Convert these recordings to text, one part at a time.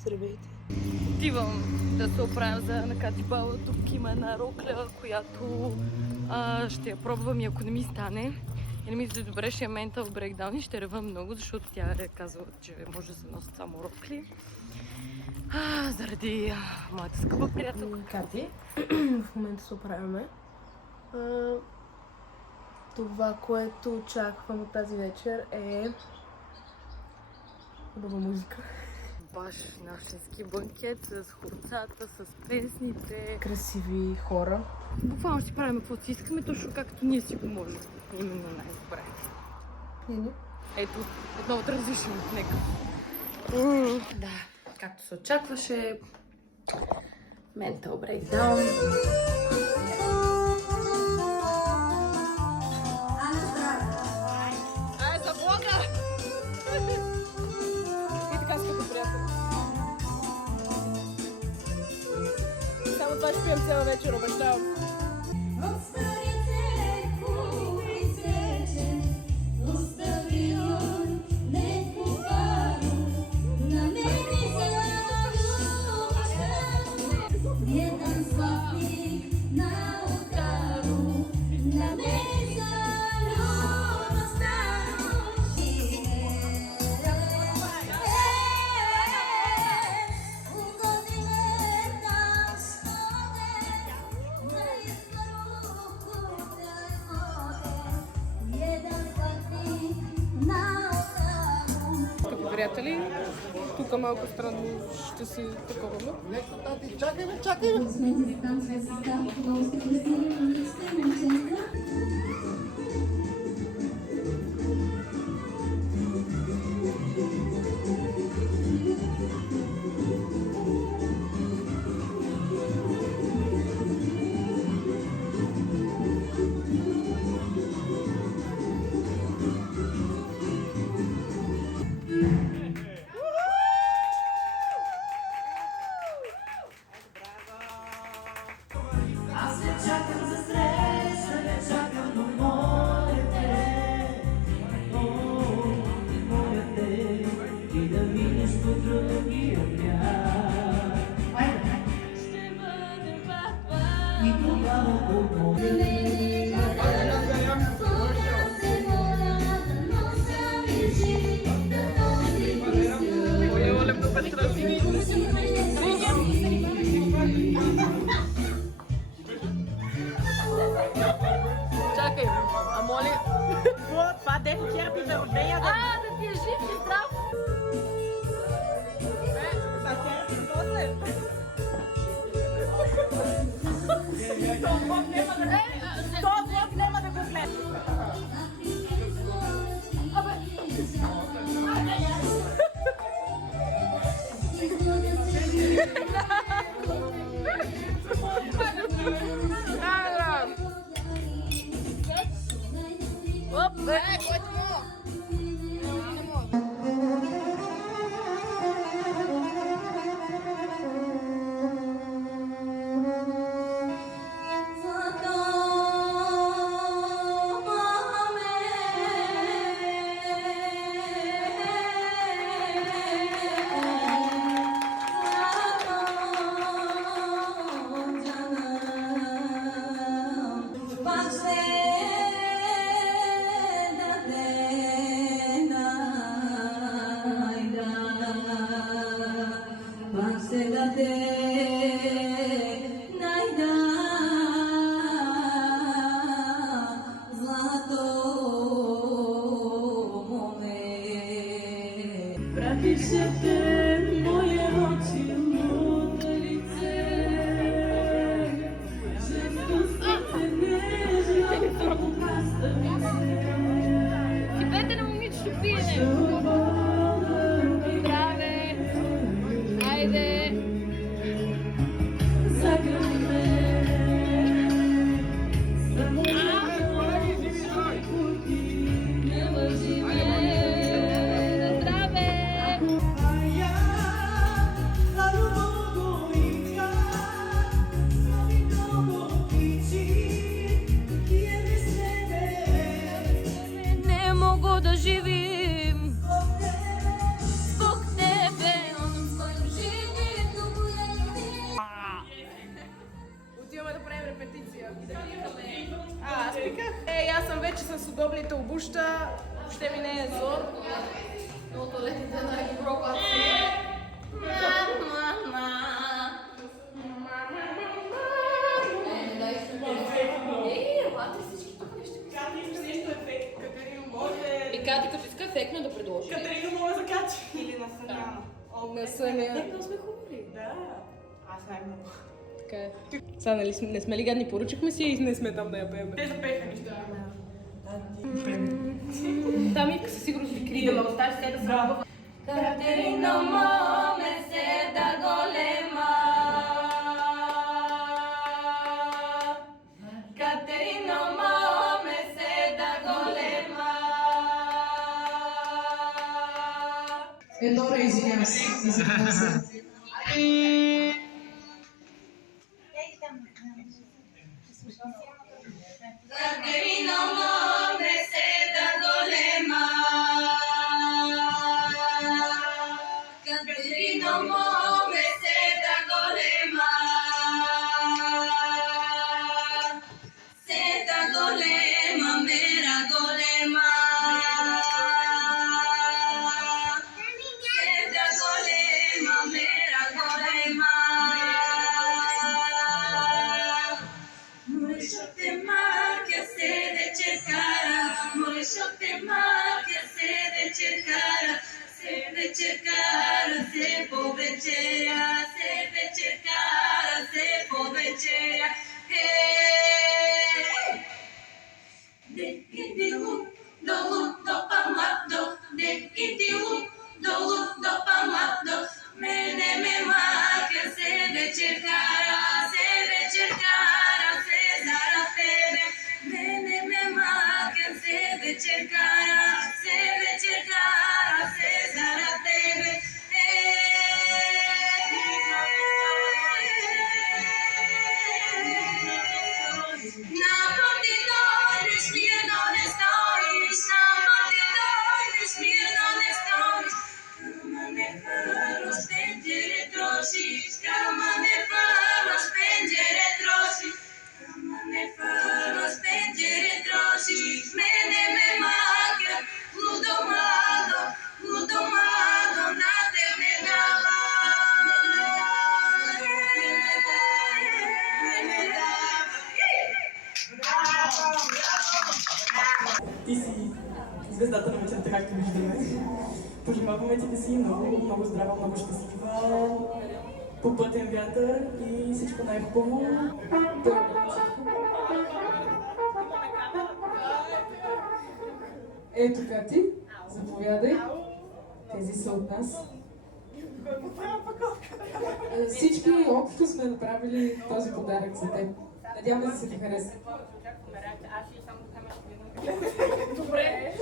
Здравейте. Отивам да се оправям за накатибала. Тук има една рокля, която ще я пробвам и ако не ми стане. И не мисля, добре, ще е ментал брейкдаун и ще рева много, защото тя е казала, че може да се носят само рокли. Заради моята скъпа приятелка Кати, в момента се оправяме. Това, което очаквам от тази вечер е хубава музика. Баш нашински банкет с хорцата, с песните. Красиви хора. Буквално си правим каквото си искаме, точно както ние си го можем. Именно най-добре. Ето, отново транзишн, нека. Да, както се очакваше. Mental breakdown. Ай, за Бога! И така, скъпи приятели. Само това ще пием цяла вечер, обещавам. Приятели, тук малко странно ще си таковаме. Чакай, чакай! Чакай, а моля... Това дето вчера пи ме отбея да... Да ти е жив и здрав! Това влог няма да го гледа. Пипете на момичето пиене! Здраве! Айде! Да живим Бог тебе, Он в своем живе. удобните обуща, въобще ми не е зло. Но туалетните е най-добро, когато си. И Кати, като иска ефектно да предложи. Катерина, моля закачи. Или на Съняна. На Съня. Ефектно сме хубави. Да. Аз най-много. Така е. Сега нали не сме ли гадни, поръчахме си и не сме там да я пеем. Те запеха нищо. Там Ивка със сигурност ви крие. Да ме оставиш те да се радва. Катерино моме се да голема. Катерино моме се да голема. Едора, извинявам се. Извинявам се. Катерино моме се да голема. Катерино моме се да голема. Се да голема, мера голема. Се да голема, мера голема. Morishote magia se de cercara, morishote magia se de cercara, se poveceria, se poveceria, hey. De kindilu, do pamado, de kindilu, do pamado, mene me magia se de cercara, se zara tebe, mene me magia se de cercara, se zara tebe, Napoli dođeš, mirno ne stojiš, Napoli dođeš, mirno ne stojiš, kama ne faroš, penđere trošiš, kama ne faroš, penđere trošiš, kama ne faroš, penđere trošiš, mene me magia, ludo mlado, na tebe dala. Ти си звездата на вечерта, както виждаме. Пожелаваме ти да си много здрава, много щастлива, попътен вятър и всичко най-хубаво. Ето, Кати, заповядай. Тези са от нас. Всички общо сме направили този подарък за теб. Надяваме се да ти хареса. Добре.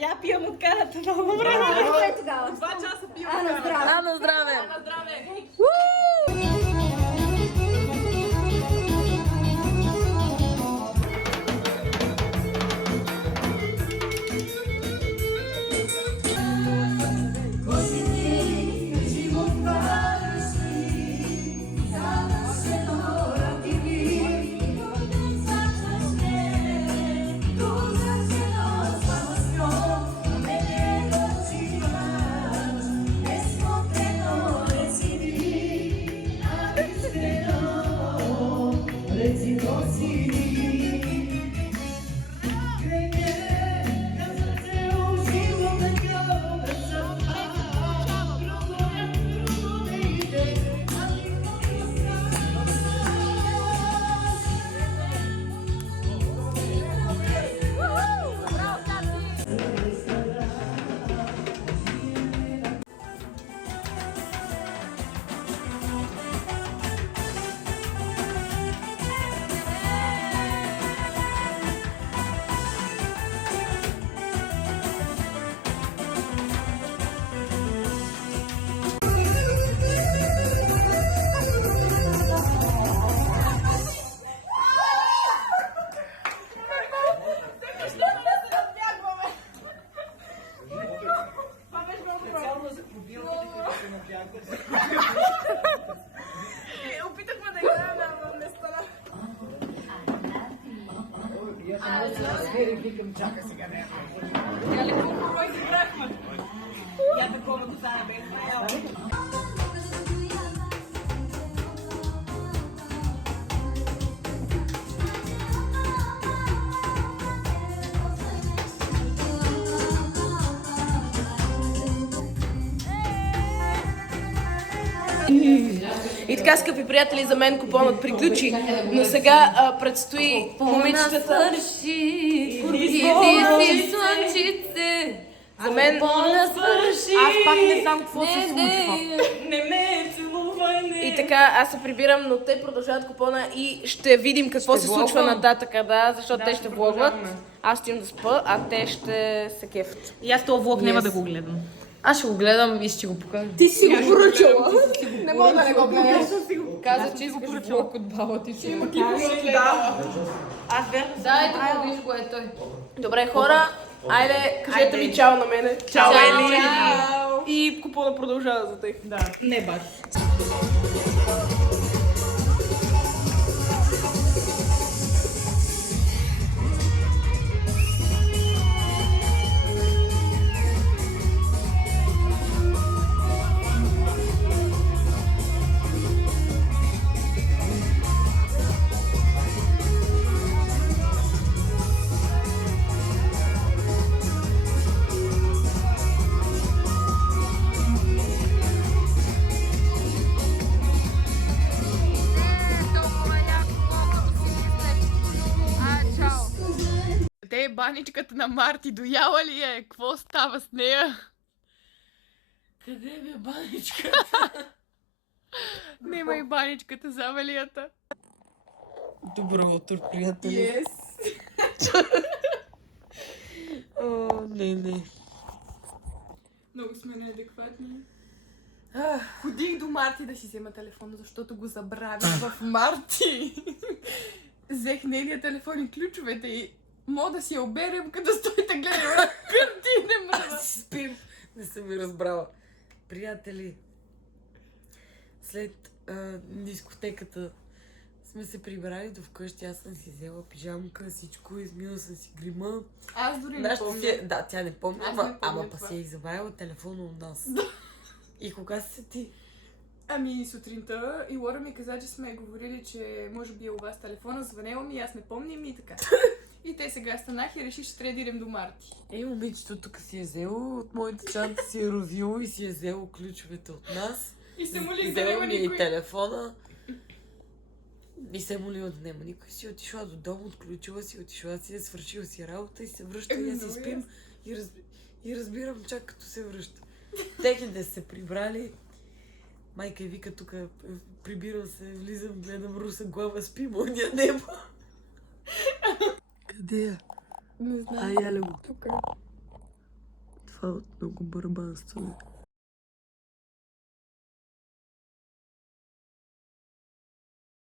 Я пия от карата много време. здрава. 2 часа пия. Ана, здрава. Ана, здраве! На здраве! Опитахме да играем на места. И така, скъпи приятели, за мен купонът приключи, но сега предстои момичетата. За мен... Аз пак не знам какво се случва. Не ме целувай, не. И така, аз се прибирам, но те продължават купона и ще видим какво се случва нататък, да, защото те ще влогват. Аз ще им да спа, а те ще се кефат. И аз този влог няма да го гледам. Аз ще го гледам и ще го покажа. Ти си го поръчала. Не мога да не го гледаш. Каза, че искаш влог от баба ти. Ще Аз верно. дай да го виж кое е той. Добре, хора, айде, кажете ми чао на мене. Чао, Ели. И купона продължава за тях. Да, не баш. Те баничката на Марти дояла ли е? Какво става с нея? Къде бе баничката? Нема и баничката за авалията. Добро утро, приятели. Yes. О, не. Много сме неадекватни. Ходих до Марти да си взема телефона, защото го забравих в Марти. Взех нейния телефон и ключовете и мога да си я оберем, като стоите гледам картина, мръза. Спим. Не съм ви разбрала. Приятели, след дискотеката сме се прибрали до вкъщи. Аз съм си взела пижамка, всичко, измила съм си грима. Аз дори не помня. Да, тя не помня, Аз не помня ама па това. си е забравила телефона от нас. И кога се ти? Ами сутринта и Лора ми каза, че сме говорили, че може би е у вас телефона, звънела ми, аз не помням и така. И те сега станах и реших, че трябва да идем до Марти. Момичето тук си е взело от моята чанта, си е развило и си е взело ключовете от нас. И се молих за Взела него ми и никой. телефона. И се молила да няма никой. Си отишла до дом, отключила си, отишла си, свършила си работа и се връща и аз си спим. И разбирам чак като се връща. Техните се прибрали. Майка вика тук, прибирам се, влизам, гледам руса глава, спим, оня небо. Къде е? Не знам. Ай, яле го. Тук. Това фалт, много барабанстване.